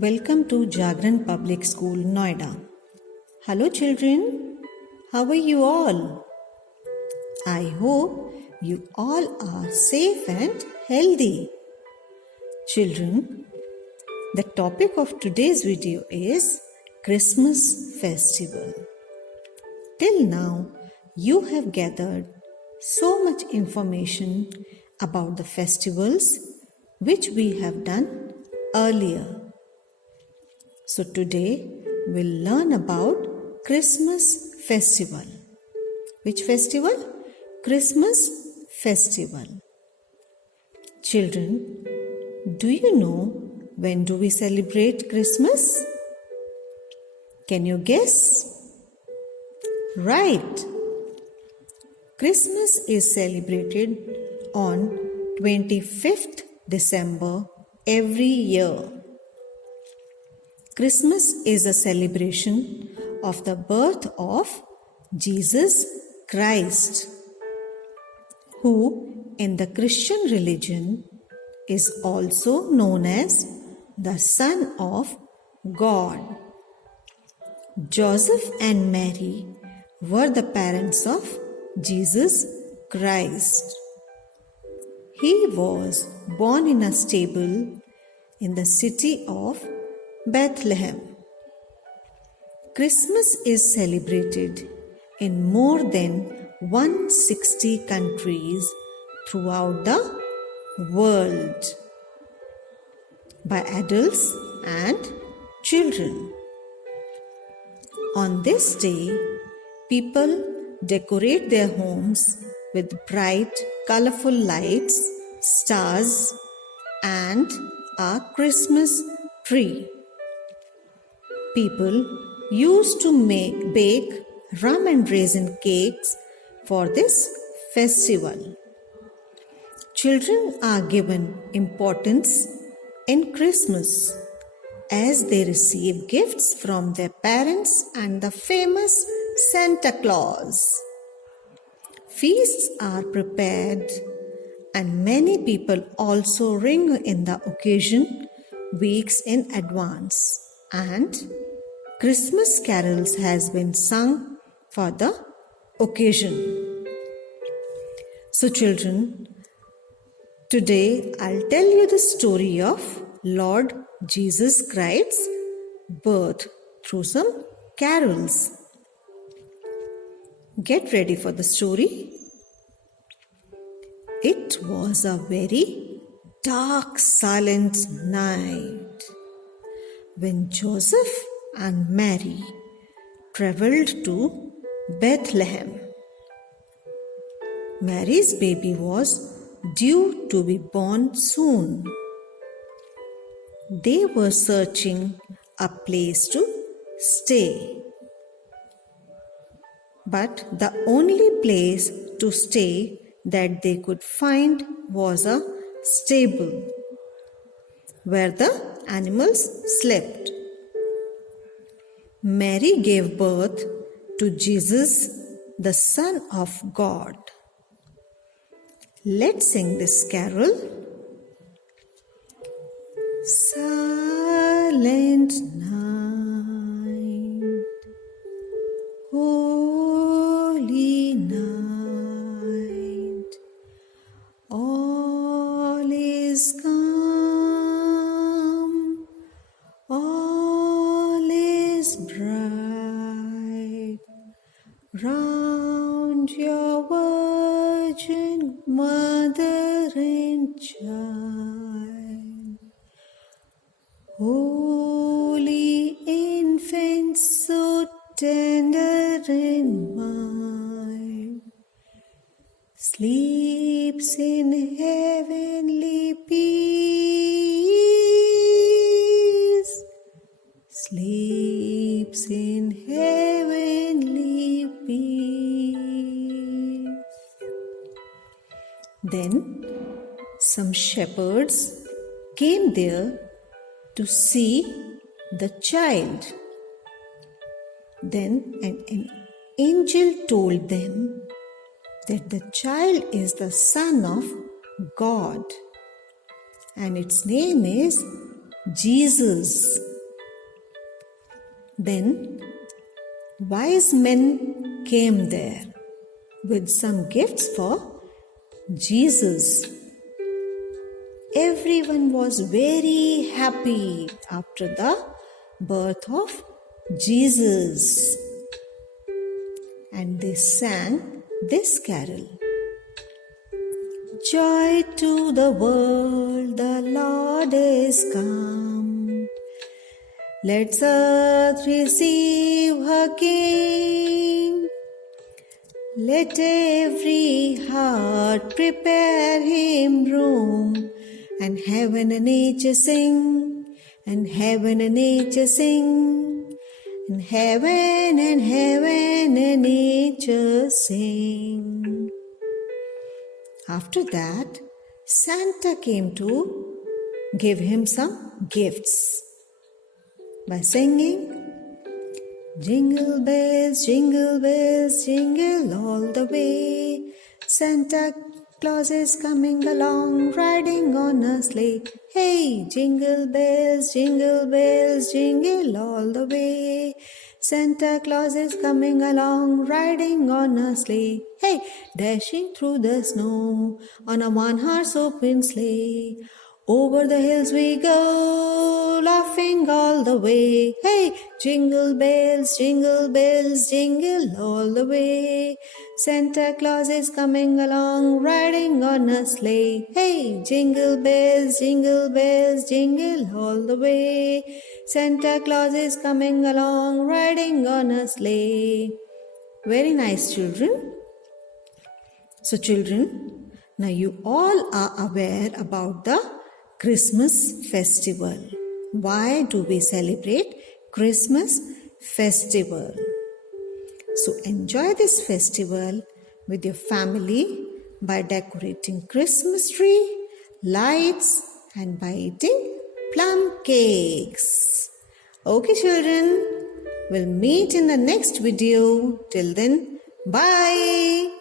Welcome to Jagran Public School, Noida. Hello children, how are you all? I hope you all are safe and healthy. Children, the topic of today's video is Christmas Festival. Till now, you have gathered so much information about the festivals which we have done earlier. So today we'll learn about Christmas festival. Which festival? Christmas festival. Children, do you know when do we celebrate Christmas? Can you guess? Right. Christmas is celebrated on 25th December every year. Christmas is a celebration of the birth of Jesus Christ, who in the Christian religion is also known as the Son of God. Joseph and Mary were the parents of Jesus Christ. He was born in a stable in the city of Bethlehem. Christmas is celebrated in more than 160 countries throughout the world by adults and children. On this day, people decorate their homes with bright, colorful lights, stars, and a Christmas tree. People used to bake rum and raisin cakes for this festival. Children are given importance in Christmas as they receive gifts from their parents and the famous Santa Claus. Feasts are prepared and many people also ring in the occasion weeks in advance, and Christmas carols has been sung for the occasion. So children, today I'll tell you the story of Lord Jesus Christ's birth through some carols. Get ready for the story. It was a very dark, silent night when Joseph and Mary traveled to Bethlehem. Mary's baby was due to be born soon. They were searching a place to stay. But the only place to stay that they could find was a stable where the animals slept. Mary gave birth to Jesus, the Son of God. Let's sing this carol. Silent night, holy night, all is calm, all is bright, round your virgin mother and child. Holy infant, so tender and mild, sleeps in heavenly peace, sleeps in heavenly peace. Then some shepherds came there to see the child. Then an angel told them that the child is the Son of God and its name is Jesus. Then wise men came there with some gifts for Jesus. Everyone was very happy after the birth of Jesus. And they sang this carol. Joy to the world, the Lord is come. Let earth receive her King. Let every heart prepare him room, and heaven and nature sing, and heaven and nature sing, and heaven and nature sing. After that, Santa came to give him some gifts by singing, jingle bells, jingle all the way. Santa Claus is coming along, riding on a sleigh. Hey, jingle bells, jingle all the way. Santa Claus is coming along, riding on a sleigh. Hey, dashing through the snow on a one-horse open sleigh. Over the hills we go, laughing all the way. Hey, jingle bells, jingle all the way. Santa Claus is coming along, riding on a sleigh. Hey, jingle bells, jingle all the way. Santa Claus is coming along, riding on a sleigh. Very nice, children. So, children, now you all are aware about the Christmas festival. Why do we celebrate Christmas festival? So enjoy this festival with your family by decorating Christmas tree, lights, and by eating plum cakes. Okay, children, we'll meet in the next video. Till then, bye.